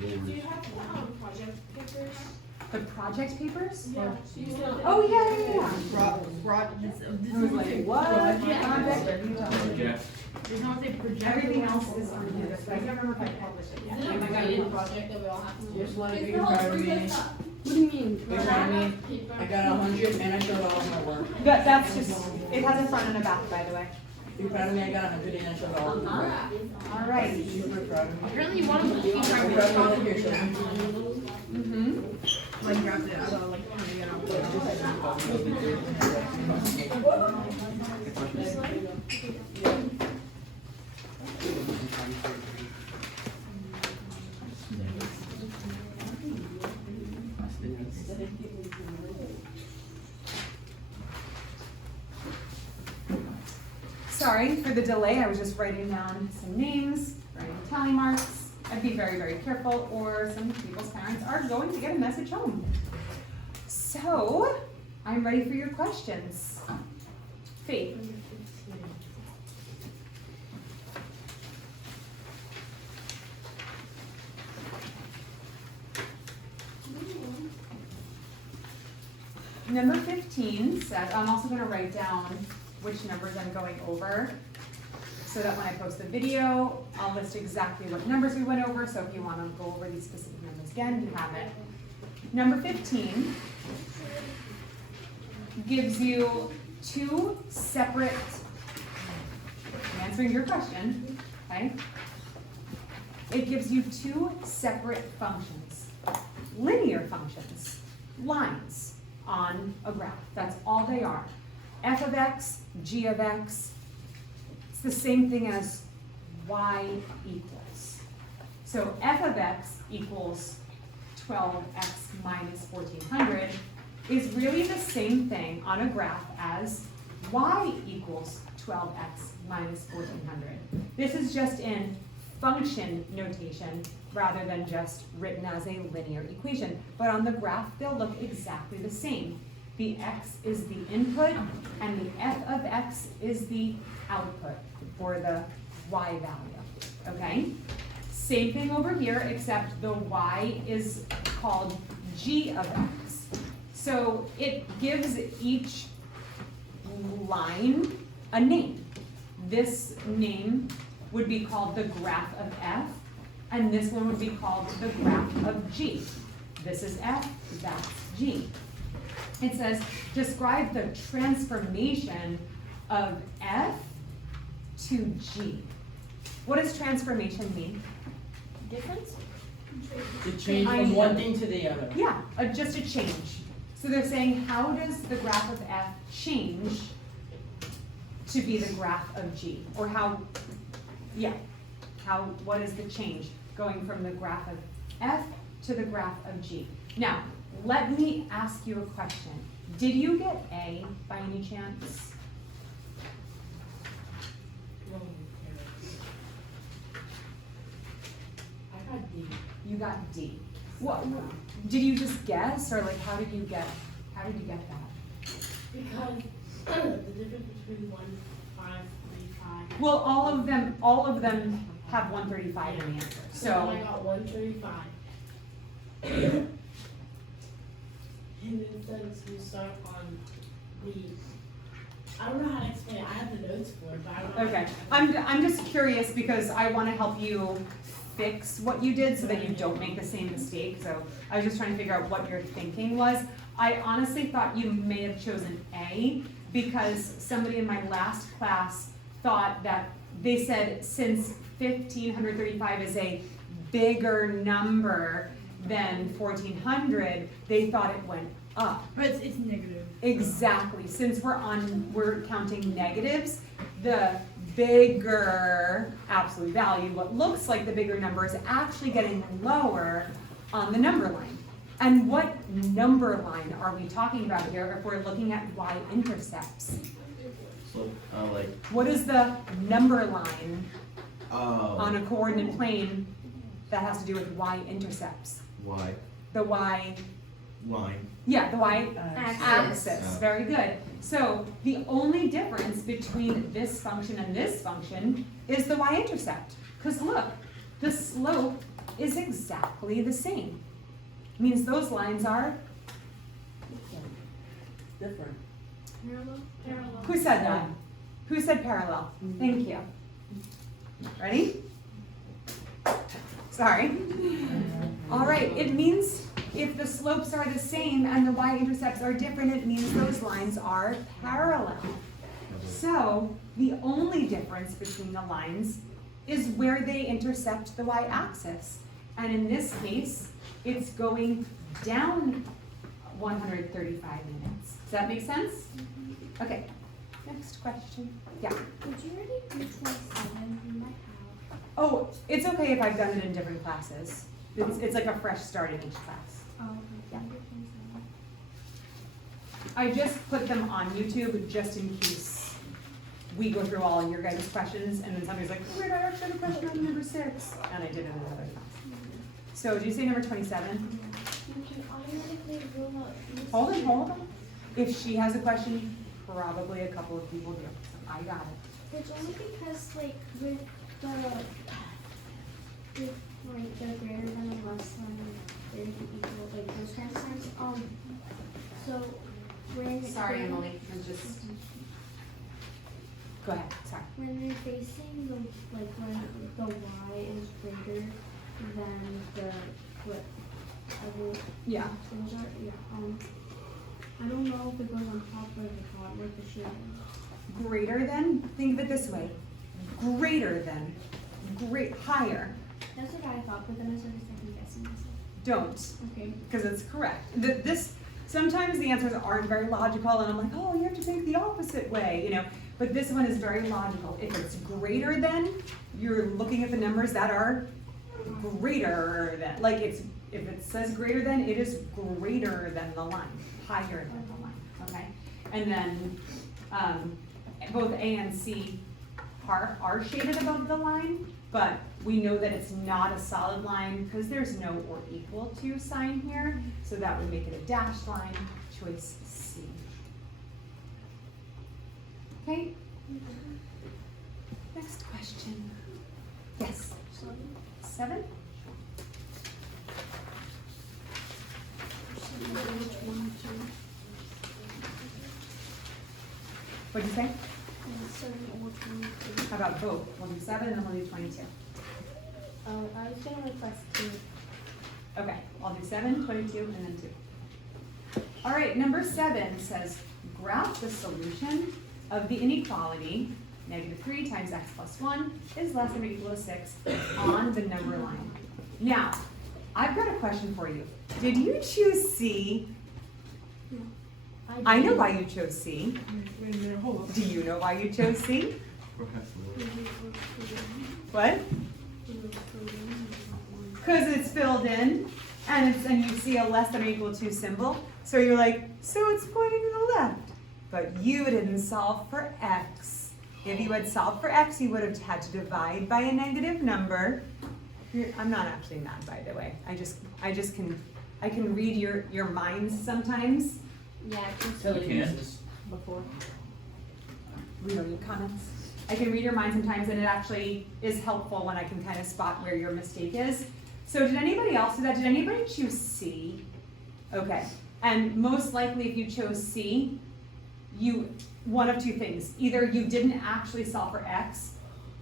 Do you have project papers? The project papers? Yeah. Oh, yeah. I was like, what? Project. There's no say project. Everything else is on here, but I can't remember if I published it yet. Is it a related project that we all have to do? Just want to be proud of me. What do you mean? Be proud of me. I got 100 and I showed all of my work. That's just, it has a front and a back, by the way. Be proud of me. I got 100 and I showed all of my work. All right. Super proud of me. Apparently you want to keep I'm track of proud of your you. Here, show me. Mm-hmm. like grab it. I don't like trying to get out. Sorry for the delay. I was just writing down some names, writing tally marks. I'd be very, very careful, or some people's parents are going to get a message home. So, I'm ready for your questions. Faith. Number 15 says, I'm also going to write down which numbers I'm going over, so that when I post the video, I'll list exactly what numbers we went over, so if you want to go over these specific numbers again, you have it. Number 15 gives you two separate, I'm answering your question, okay? It gives you two separate functions, linear functions, lines on a graph. That's all they are. F of x, g of x, it's the same thing as y equals. So f of x equals 12x minus 1400 is really the same thing on a graph as y equals 12x minus 1400. This is just in function notation rather than just written as a linear equation. But on the graph, they'll look exactly the same. The x is the input, and the f of x is the output, or the y value, okay? Same thing over here, except the y is called g of x. So it gives each line a name. This name would be called the graph of f, and this one would be called the graph of g. This is f, that's g. It says, describe the transformation of f to g. What does transformation mean? Difference? To change from one thing to the other. Yeah, just a change. So they're saying, how does the graph of f change to be the graph of g? Or how, yeah, what is the change going from the graph of f to the graph of g? Now, let me ask you a question. Did you get A by any chance? I got D. You got D. What, did you just guess, or like how did you get that? Because the difference between 1, 5, 3, 5. Well, all of them have 135 in the answer. So I got 135. And then since we start on the, I don't know how to explain it. I have the notes for it, but I don't know. Okay, I'm just curious because I want to help you fix what you did so that you don't make the same mistake. So I was just trying to figure out what your thinking was. I honestly thought you may have chosen A because somebody in my last class thought that they said since 1535 is a bigger number than 1400, they thought it went up. But it's negative. Exactly. Since we're counting negatives, the bigger absolute value, what looks like the bigger number, is actually getting lower on the number line. And what number line are we talking about here if we're looking at y-intercepts? So, like, What is the number line on on a coordinate plane that has to do with y-intercepts? Y The y, line. yeah, the y-axis. Very good. So the only difference between this function and this function is the y-intercept. Because look, the slope is exactly the same. Means those lines are, Different. Parallel. who said that? Who said parallel? Thank you. Ready? Sorry. All right, it means if the slopes are the same and the y-intercepts are different, it means those lines are parallel. So the only difference between the lines is where they intersect the y-axis. And in this case, it's going down 135 units. Does that make sense? Okay, next question. Yeah. Did you already do 27? You might have. Oh, it's okay if I've done it in different classes. It's like a fresh start in each class. Oh, Yeah. okay. I just put them on YouTube just in case we go through all your guys' questions and then somebody's like, wait, I actually have a question on number 6. And I did it in another class. So did you say number 27? You can automatically rule out. Hold on. If she has a question, probably a couple of people do. So I got it. It's only because like with the greater than and less than is equal, like those kinds of signs. So when Sorry, Emily. I'm just. Go ahead. Sorry. when you're facing the when the y is greater than the whatever Yeah. things are, I don't know if it goes on top or the bottom, like the shape. Greater than. Think of it this way. Greater than. Higher. That's what I thought, but then I started second guessing myself. Don't. Okay. Because it's correct. Sometimes the answers aren't very logical, and I'm like, oh, you have to think the opposite way, you know. But this one is very logical. If it's greater than, you're looking at the numbers that are greater than. Like if it says greater than, it is greater than the line, higher than the line. Okay. And then both A and C are shaded above the line, but we know that it's not a solid line because there's no or equal to sign here, so that would make it a dashed line. Choice C. Okay. Next question. Yes. 7? What'd you say? 7 or 22. How about both? We'll do 7 and then we'll do 22. I was gonna request 2. Okay, I'll do 7, 22, and then 2. All right, number 7 says, graph the solution of the inequality, -3 times x plus 1 is less than or equal to 6 on the number line. Now, I've got a question for you. Did you choose C? I know why you chose C. Wait a minute, hold on. Do you know why you chose C? Perhaps a little. What? Because it's filled in, and you see a less than or equal to symbol. So you're like, so it's pointing to the left. But you didn't solve for x. If you had solved for x, you would have had to divide by a negative number. I'm not actually mad, by the way. I can read your minds sometimes. Yeah, Silly You can. uses before. We don't need comments. I can read your mind sometimes, and it actually is helpful when I can kind of spot where your mistake is. So did anybody else do that? Did anybody choose C? Okay, and most likely if you chose C, one of two things. Either you didn't actually solve for X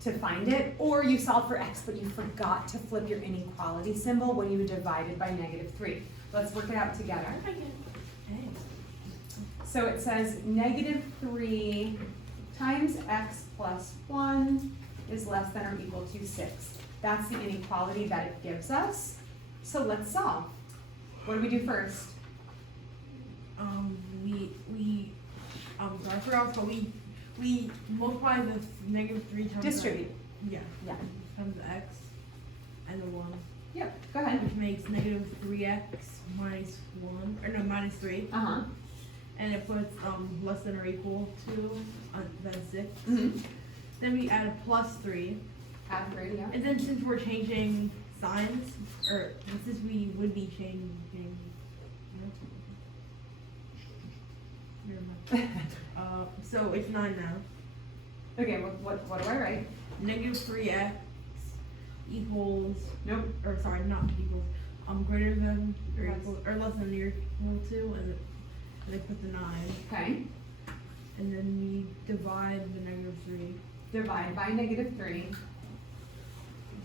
to find it, or you solved for X, but you forgot to flip your inequality symbol when you divided by -3. Let's work it out together. So it says -3 times x plus 1 is less than or equal to 6. That's the inequality that it gives us. So let's solve. What do we do first? I forgot, but we multiply the -3 times. Distribute. Yeah. Yeah. Times x and the 1, Yep, go ahead. which makes -3x minus 1, or no, minus 3. Uh-huh. And it puts less than or equal to than 6. Mm-hmm. Then we add a +3. Add 3, yeah. And then since we're changing signs, or since we would be changing, so it's 9 now. Okay, what do I write? -3x equals, Nope. or sorry, not equals, greater than or Less. equal, or less than or equal to, and they put the 9, Okay, and then we divide the -3. divide by -3,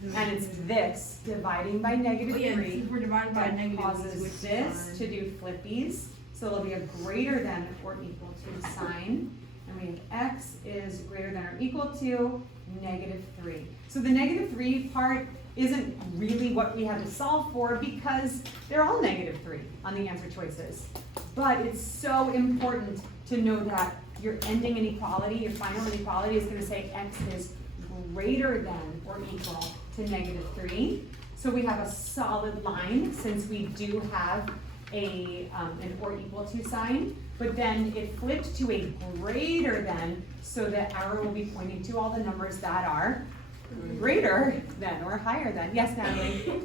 Then and we it's do- this, dividing by -3. Oh yeah, since we're divided by That negatives, causes which this to do flippies, so it'll be a greater than or equal to sign. And we have x is greater than or equal to -3. So the -3 part isn't really what we had to solve for because they're all -3 on the answer choices. But it's so important to know that your ending inequality, your final inequality is gonna say x is greater than or equal to -3. So we have a solid line since we do have an or equal to sign, but then it flipped to a greater than, so the arrow will be pointing to all the numbers that are greater than or higher than. Yes, Natalie?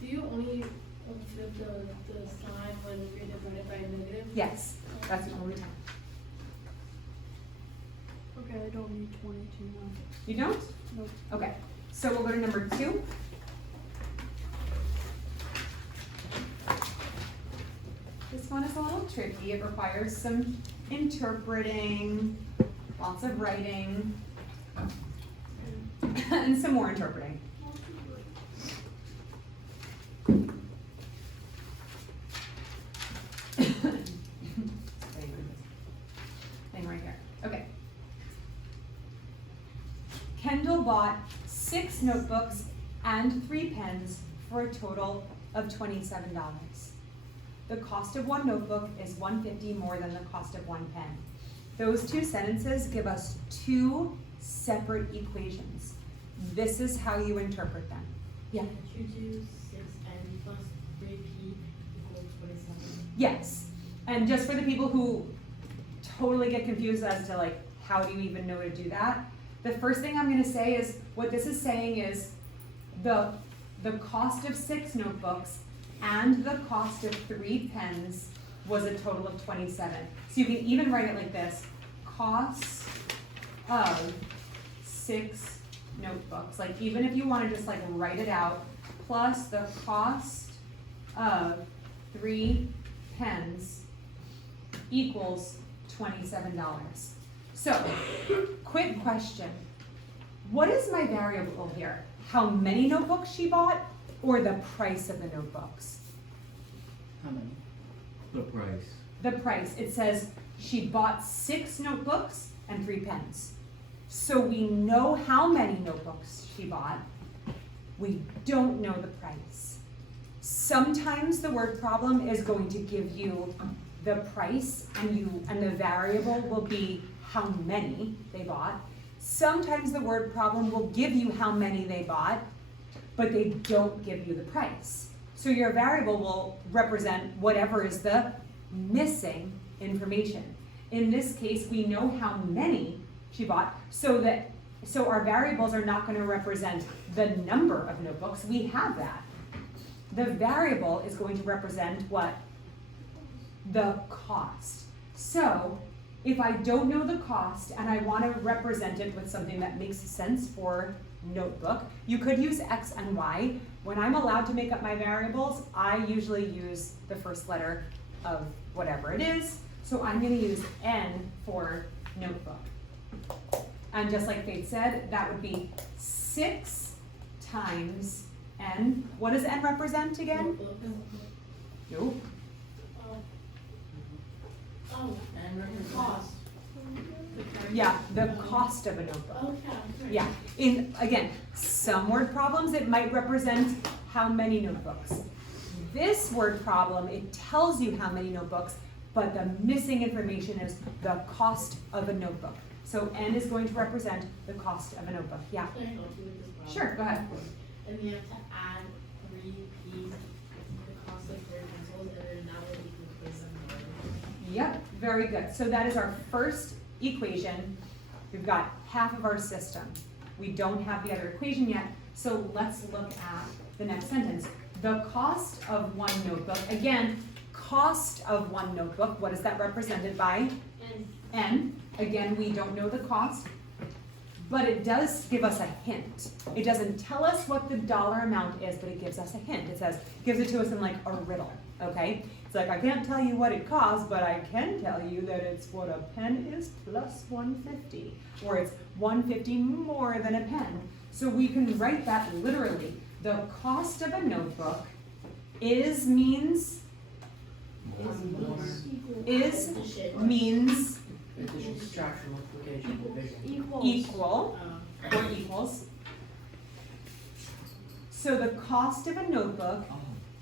Do you only flip the sign when you're divided by a negative? Yes, that's the only time. Okay, I don't need 22 now. You don't? Nope. Okay, so we'll go to number 2. This one is a little tricky. It requires some interpreting, lots of writing, and some more interpreting. Thing right here. Okay. Kendall bought 6 notebooks and 3 pens for a total of $27. The cost of one notebook is $150 more than the cost of one pen. Those two sentences give us 2 separate equations. This is how you interpret them. Yeah. 2, 6n plus 3p equals 27. Yes. And just for the people who totally get confused as to like, how do you even know to do that? The first thing I'm gonna say is, what this is saying is the cost of 6 notebooks and the cost of 3 pens was a total of 27. So you can even write it like this: cost of 6 notebooks. Like even if you want to just like write it out, plus the cost of 3 pens equals $27. So, quick question. What is my variable here? How many notebooks she bought, or the price of the notebooks? How many? The price. The price. It says she bought 6 notebooks and 3 pens. So we know how many notebooks she bought. We don't know the price. Sometimes the word problem is going to give you the price and the variable will be how many they bought. Sometimes the word problem will give you how many they bought, but they don't give you the price. So your variable will represent whatever is the missing information. In this case, we know how many she bought, so our variables are not going to represent the number of notebooks. We have that. The variable is going to represent what? The cost. So if I don't know the cost and I want to represent it with something that makes sense for notebook, you could use X and Y. When I'm allowed to make up my variables, I usually use the first letter of whatever it is. So I'm going to use N for notebook. And just like Faith said, that would be 6 times N. What does N represent again? Nope. And cost. Yeah, the cost of a notebook. Okay. Yeah, again, some word problems, it might represent how many notebooks. This word problem, it tells you how many notebooks, but the missing information is the cost of a notebook. So N is going to represent the cost of a notebook. Yeah. Can I help you with this problem? Sure, go ahead. And we have to add 3p, the cost of 4 pencils, and then that will equal 27. Yep, very good. So that is our first equation. We've got half of our system. We don't have the other equation yet, so let's look at the next sentence. The cost of one notebook, again, cost of one notebook, what is that represented by? And N. Again, we don't know the cost, but it does give us a hint. It doesn't tell us what the dollar amount is, but it gives us a hint. It says, gives it to us in like a riddle, okay? It's like, I can't tell you what it costs, but I can tell you that it's what a pen is plus 150, or it's 150 more than a pen. So we can write that literally. The cost of a notebook is means, is Addition. means Addition, subtraction, multiplication, division. equal, or equals. So the cost of a notebook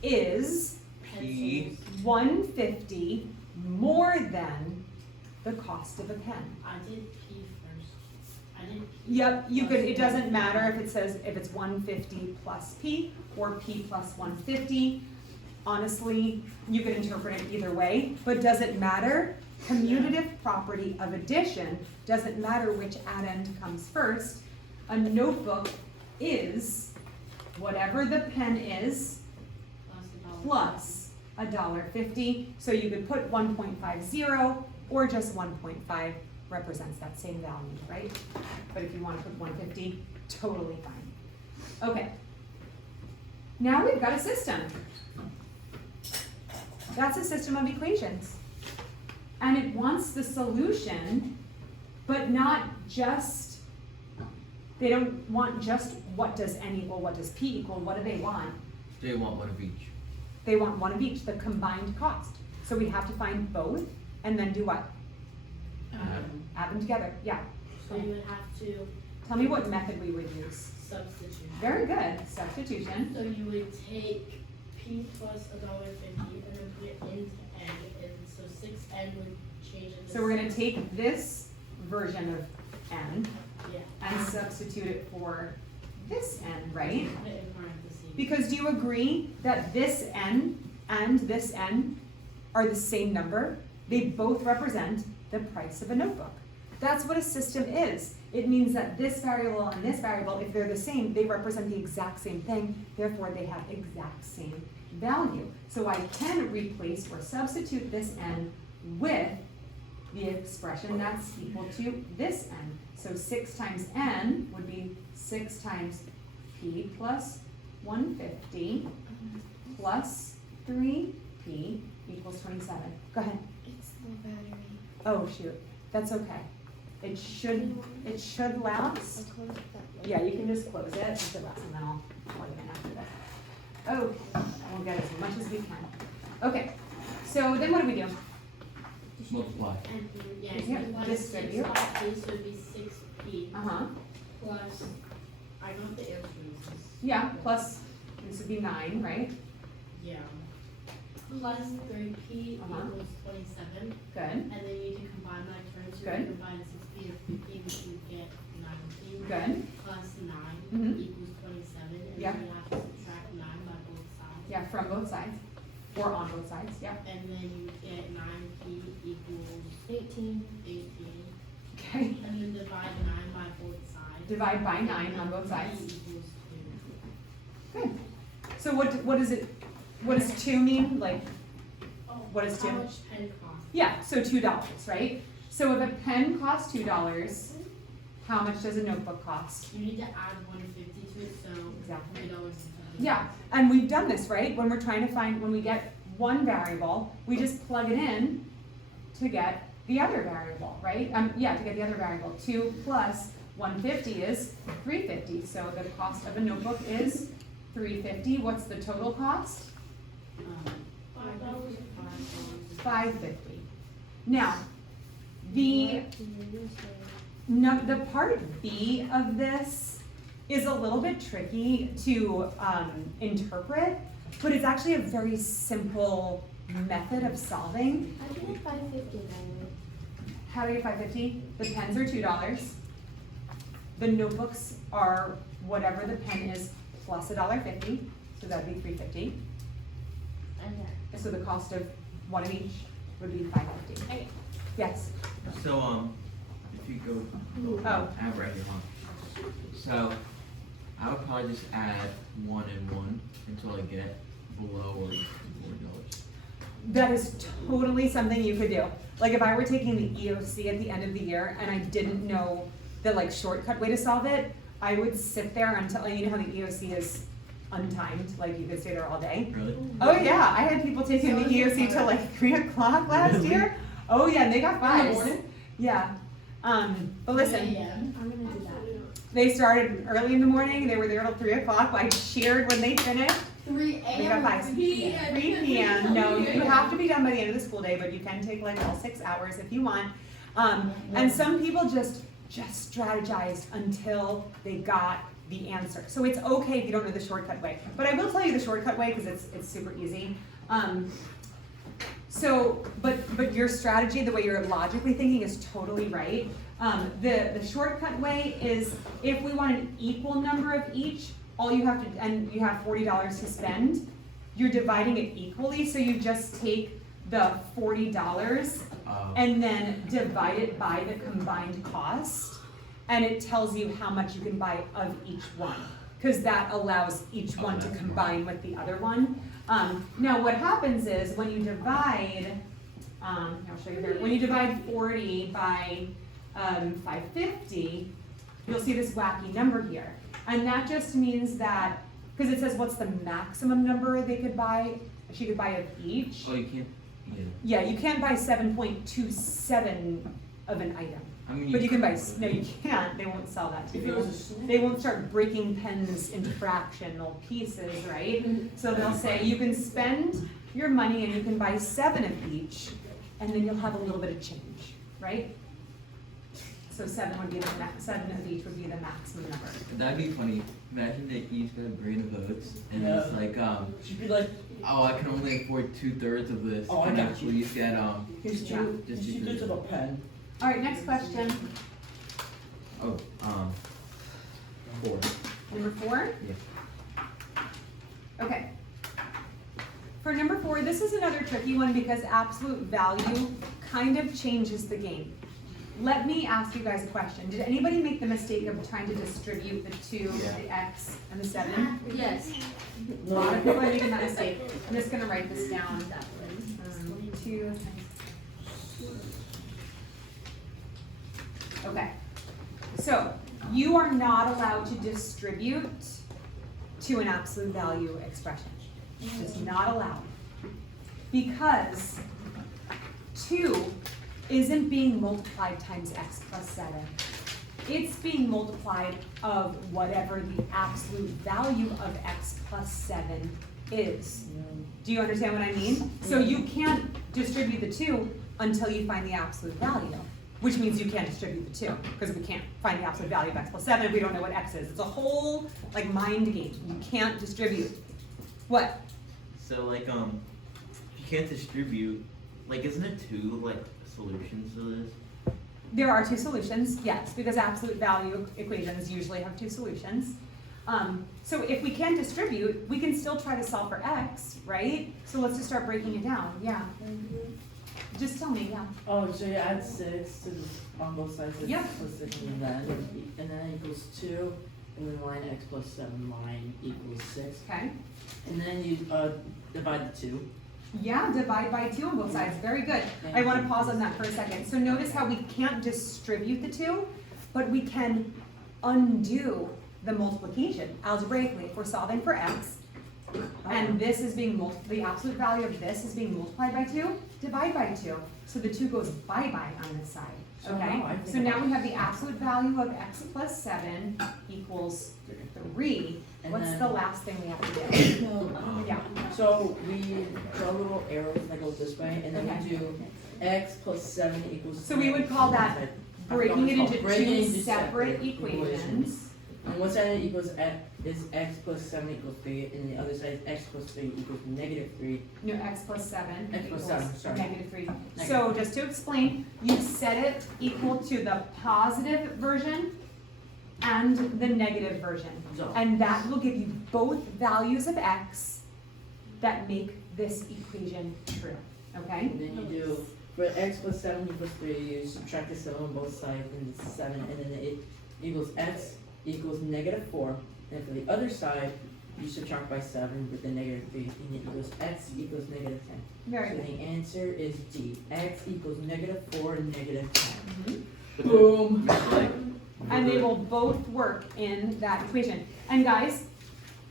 is P. 150 more than the cost of a pen. I did P first. I did P. Yep, you plus could, it doesn't matter if 150. it says, if it's 150 plus P or P plus 150. Honestly, you could interpret it either way, but does it matter? Commutative property of addition doesn't matter which addend comes first. A notebook is whatever the pen is plus $1.50. So you could put 1.50 or just 1.5 represents that same value, right? But if you want to put 150, totally fine. Okay. Now we've got a system. That's a system of equations. And it wants the solution, but not just, they don't want just what does N equal, what does P equal, what do they want? They want one of each. They want one of each, the combined cost. So we have to find both and then do what? Add them together, yeah. So you would have to Tell me what method we would use. substitute. Very good, substitution. So you would take P plus $1.50 and then put it into N, and so 6N would change into. So we're gonna take this version of N Yeah. and substitute it for this N, right? Put it in parentheses. Because do you agree that this N and this N are the same number? They both represent the price of a notebook. That's what a system is. It means that this variable and this variable, if they're the same, they represent the exact same thing, therefore they have exact same value. So I can replace or substitute this N with the expression that's equal to this N. So 6 times N would be 6 times P plus 150 plus 3P equals 27. Go ahead. It's the battery. Oh, shoot. That's okay. It should last. I'll close that. Yeah, you can just close it, if it lasts, and then I'll plug it in after that. Okay, we'll get as much as we can. Okay, so then what do we do? Multiply. And, yeah, Yeah, so if I distribute. 6 off P, so it'd be 6P Uh-huh, plus, I got the answers. yeah, plus, this would be 9, right? Yeah. Plus 3P Uh-huh. equals 27, Good, and then you need to combine my terms, so Good. you combine 6P and 50, which you get 19. good, Plus 9 Mhm. equals 27, and Yeah. then you have to subtract 9 by both sides. yeah, from both sides, or on both sides, yeah. And then you get 9P equals 18. 18, Okay, and then divide 9 by both sides. divide by And 9 on then both P sides. equals 2. Good. So what is it, what does 2 mean? Like, Oh, What is how 2? much pen costs? yeah, so $2, right? So if a pen costs $2, how much does a notebook cost? You need to add 150 to it, so Exactly. $3. Yeah, and we've done this, right? When we're trying to find, when we get one variable, we just plug it in to get the other variable, right? Yeah, to get the other variable. 2 plus 150 is 350, so the cost of a notebook is 350. What's the total cost? $5. 550. Now, the part B of this is a little bit tricky to interpret, but it's actually a very simple method of solving. I did it 550 How do you get 550? The pens are $2. The notebooks are whatever the pen is plus $1.50, so that'd be $3.50. So the cost of one of each would be $5.50. Okay. Yes. So, if you go, Oh. I have it right here, huh? So, I would probably just add 1 and 1 until I get below or equal to $4. That is totally something you could do. Like if I were taking the EOC at the end of the year and I didn't know the like shortcut way to solve it, I would sit there until, you know how the EOC is untimed, like you could stay there all day? Really? Oh yeah, I had people taking the EOC till like 3 o'clock last year. Oh yeah, and they got In the fives. morning? Yeah, but listen, AM. I'm gonna do that. they started early in the morning, they were there till 3 o'clock, I cheered when they finished. 3 They got AM fives. or 3 PM? 3 p.m. No, you have to be done by the end of the school day, but you can take like all 6 hours if you want. And some people just strategized until they got the answer. So it's okay if you don't know the shortcut way. But I will tell you the shortcut way because it's super easy. But your strategy, the way you're logically thinking, is totally right. The shortcut way is if we want an equal number of each, all you have to, and you have $40 to spend, you're dividing it equally, so you just take the $40 and then divide it by the combined cost, and it tells you how much you can buy of each one, because that allows each one to combine with the other one. Now what happens is when you divide, I'll show you here, when you divide 40 by 550, you'll see this wacky number here. And that just means that, because it says what's the maximum number they could buy, she could buy of each. Oh, you can't. Yeah, you can't buy 7.27 of an item. I mean, But you can buy, no, you can't, they won't sell that to If you. it was a snack. They won't start breaking pens into fractional pieces, right? So they'll say, you can spend your money and you can buy 7 of each, and then you'll have a little bit of change, right? So 7 would be the 7 of each would be the maximum number. That'd be funny. Imagine that each got a brain of oats, and it's like, She'd be like, oh, I can only afford 2/3 of this. Oh, I Can got you. please get here's Yeah. two, here's 2/3 of a pen. All right, next question, oh, 4. number 4. Yeah. Okay. For number 4, this is another tricky one because absolute value kind of changes the game. Let me ask you guys a question. Did anybody make the mistake of trying to distribute the 2, Yeah. the x, and the 7? Yes. A lot of people are making that mistake. I'm just gonna write this down. 2 times. Okay. So, you are not allowed to distribute to an absolute value expression. Just not allowed. Because 2 isn't being multiplied times x plus 7. It's being multiplied of whatever the absolute value of x plus 7 is. Do you understand what I mean? So you can't distribute the 2 until you find the absolute value, which means you can't distribute the 2, because we can't find the absolute value of x plus 7 if we don't know what x is. It's a whole, like, mind game. You can't distribute. What? So like, if you can't distribute, like, isn't it 2 like solutions to this? There are 2 solutions, yes, because absolute value equations usually have 2 solutions. So if we can't distribute, we can still try to solve for x, right? So let's just start breaking it down, yeah. Just tell me, yeah. Oh, so you add 6 to this on both sides of Yep. plus 6 and then equals 2, and then line x plus 7 line equals 6. Okay. And then you divide the 2. Yeah, divide by 2 on both sides, very good. I wanna pause on that for a second. So notice how we can't distribute the 2, but we can undo the multiplication algebraically. If we're solving for x, and this is being the absolute value of this is being multiplied by 2, divide by 2. So the 2 goes bye-bye on this side, So okay? now I think So now we about- have the absolute value of x plus 7 equals 3. And What's then- the last thing we have to do? Yeah. So we draw little arrows that go this way, and then Okay. we do x plus 7 equals. So we would call that I forgot breaking what it it's into called. Breaking it 2 into separate equations. And one side equals is x plus 7 equals 3, and the other side x plus 3 equals -3. No, x plus 7 X plus equals 7, sorry. -3. So just to explain, you set it equal to the positive version and the negative version. So, And that will give you both values of x that make this equation true, okay? and then you do, for x plus 7 equals 3, you subtract the 7 on both sides, and it's 7, and then it equals x equals -4. And for the other side, you subtract by 7 with the -3, and it equals x equals -10. Very So good. the answer is D, x equals -4 and -10. Mhm. But Boom. Like, and they will both work in that equation. And guys,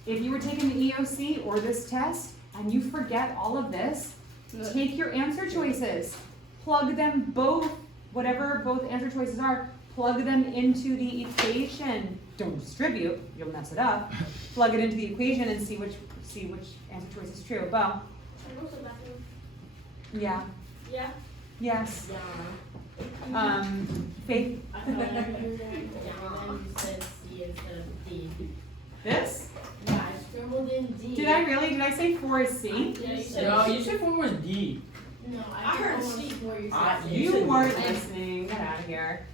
if you were taking the EOC or this test, and you forget all of this, take your answer choices, plug them both, whatever both answer choices are, plug them into the equation. Don't distribute, you'll mess it up. Plug it into the equation and see which answer choice is true. Well, yeah, Yeah. yes. Yeah. Faith, I thought you were down, then you said C instead of D. this? Yeah, I scribbled in D. Did I really? Did I say 4 is C? Yeah, you said No, C. you said 4 was D. No, I heard almost C. swore you I- said you You said- weren't listening. Get out of here.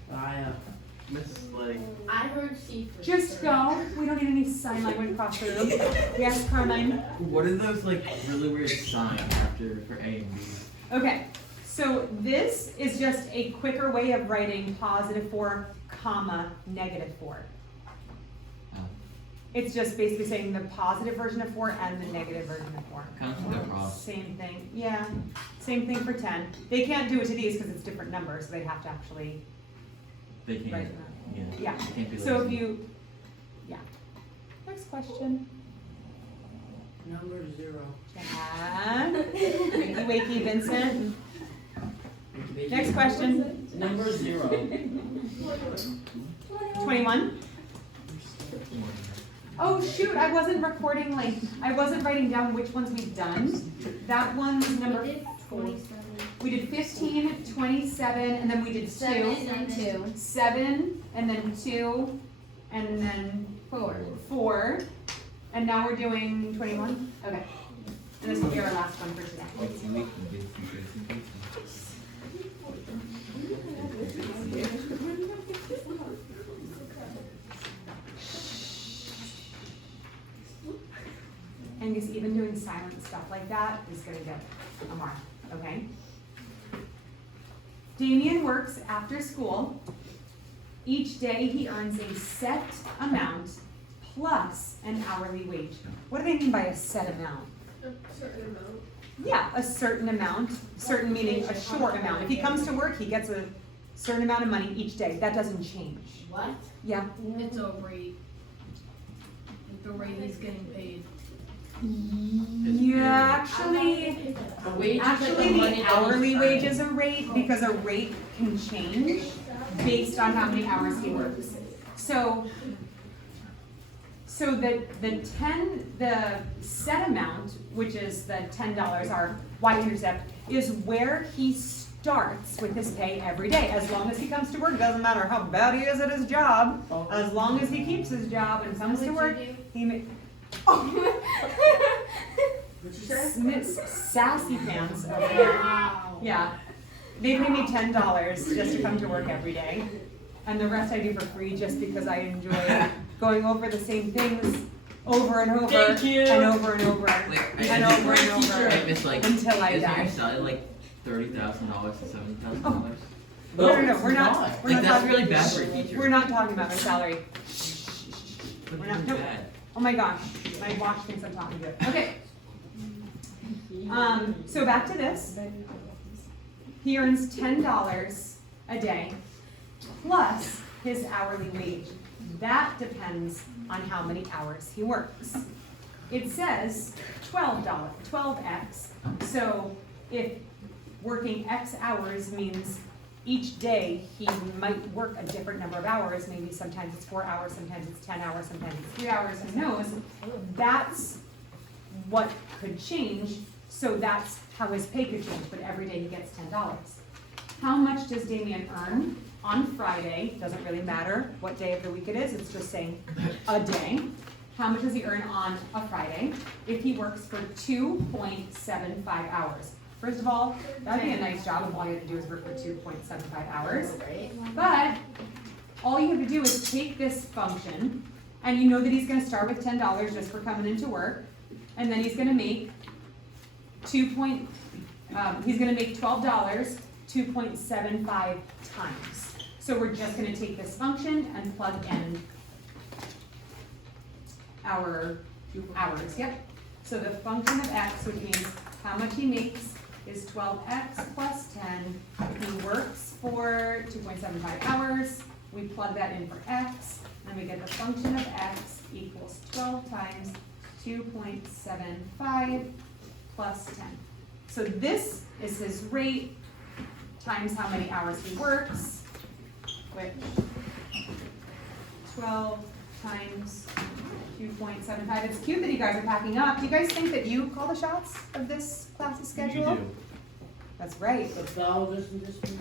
This is like, I heard C for Just sure. go. We don't need any sign language across the room. Yes, Carmine? what are those like really weird signs after for A and B? Okay, so this is just a quicker way of writing +4, comma, -4. Oh. It's just basically saying the positive version of 4 and the negative version of 4. Kind of like a cross. Same thing, yeah. Same thing for 10. They can't do it to these because it's different numbers, so they'd have to actually They can't. write them out. Yeah. Yeah, They can't be so if lazy. you, yeah. Next question. Number 0. Jan. Wakey wakey, Vincent. Next question. Number 0. 21. Oh shoot, I wasn't recording, like, I wasn't writing down which ones we've done. That one's number We did 4. 27. We did 15, 27, and then we did 2. 7 and 2. 7, and then 2, and then 4. And now we're doing 21? Okay. And this will be our last one for today. Wakey wakey, wakey wakey, wakey. And just even doing silent stuff like that is gonna get a mark, okay? Damien works after school. Each day he earns a set amount plus an hourly wage. What do they mean by a set amount? A certain amount. Yeah, a certain amount, certain meaning a short amount. If he comes to work, he gets a certain amount of money each day. That doesn't change. What? Yeah. It's a rate. The rate he's getting paid. Yeah, actually, A wage is like actually the money the that hourly he's wage earning. is a rate because a rate can change based on how many hours he works. So the set amount, which is the $10, our y-intercept, is where he starts with his pay every day. As long as he comes to work, doesn't matter how bad he is at his job, as long as he keeps his job and comes to work, he Miss Sassy Pants over here. Wow. Yeah, they pay me $10 just to come to work every day, and the rest I do for free just because I enjoy going over the same things over and over Thank you. and over and over Wait, and over and over I miss like, until I isn't die. your salary like $30,000 to $70,000? No, we're not. We're Like not that's talking, really bad for a teacher. we're not talking about my salary. But we're not- it's nope. bad. Oh my gosh, my watch thinks I'm talking to it. Okay. So back to this. He earns $10 a day plus his hourly wage. That depends on how many hours he works. It says $12, 12x. So if working X hours means each day he might work a different number of hours, maybe sometimes it's 4 hours, sometimes it's 10 hours, sometimes it's 3 hours, who knows? That's what could change, so that's how his pay could change, but every day he gets $10. How much does Damien earn on Friday? Doesn't really matter what day of the week it is, it's just saying a day. How much does he earn on a Friday if he works for 2.75 hours? First of all, that'd be a nice job if all you have to do is work for 2.75 hours. But all you have to do is take this function, and you know that he's gonna start with $10 just for coming into work, and then he's gonna make he's gonna make $12 2.75 times. So we're just gonna take this function and plug in our hours, yep. So the function of x, which means how much he makes, is 12x plus 10. He works for 2.75 hours, we plug that in for x, and we get the function of x equals 12 times 2.75 plus 10. So this is his rate times how many hours he works, which 12 times 2.75. It's cute that you guys are packing up. Do you guys think that you call the shots of this class's schedule? You do. That's right. $1 and this one.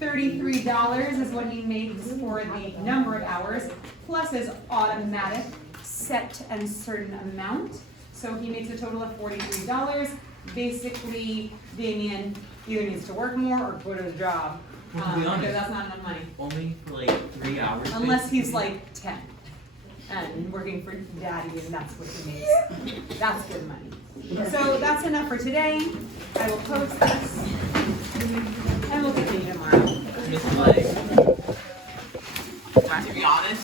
$33 is what he makes for the number of hours, plus his automatic set and certain amount. So he makes a total of $43. Basically, Damien either needs to work more or quit his job. Well, to be Because honest, that's not enough money. only for like 3 hours. Unless he's basically. like 10 and working for daddy and that's what he makes. That's good money. So that's enough for today. I will post this.